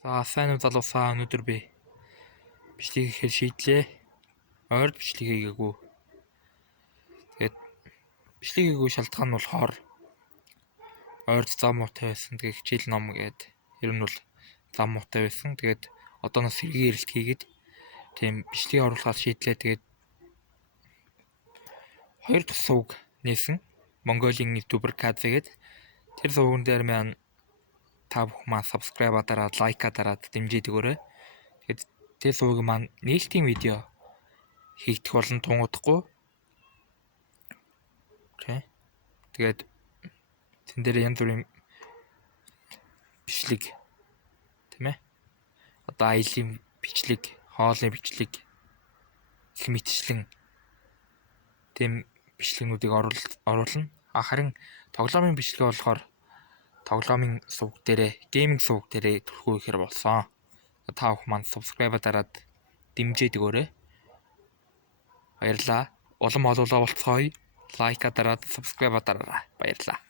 За сайн уу залуусаа өнөөдөр би бичлэг хийхээр шийдлээ. Ойрд бичлэг хийгээгүй. Тэгээд бичлэг хийгээгүй шалтгаан нь болохоор ойрд зам муутай байсан. Тэгээд хичээл ном гээд ер нь бол зам муутай байсан. Тэгээд одооноос сэргийн эрэлт хийгээд тийм бичлэгийг оруулахад шийдлээ. Тэгээд хоёр дахь сувг нээсэн. Монголын ютубер Кадзе гээд тэр сувган дээр маань та бүхэн маань subscribe дараад лайк дараад дэмжиж өгөөрэй. Тэгээд тэр сувгийн маань нээлтийн видео хийгдэх болон тунгуудахгүй. Окей. Тэгээд тэн дээр янз бүрийн бичлэг тийм ээ. Одоо аялын бичлэг, хоолны бичлэг, их мэтчлэн тийм бичлэгнүүдийг оруулна. Харин тоглоомын бичлэг болохоор тоглоомын сувг дээрээ, гейминг сувг дээрээ түлхүү ихээр болсон. Та бүхэн маань subscribe дараад дэмжиж өгөөрэй. Баярлалаа. Улам олоолаа болцгоё. Лайк дараад subscribe дараарай. Баярлалаа.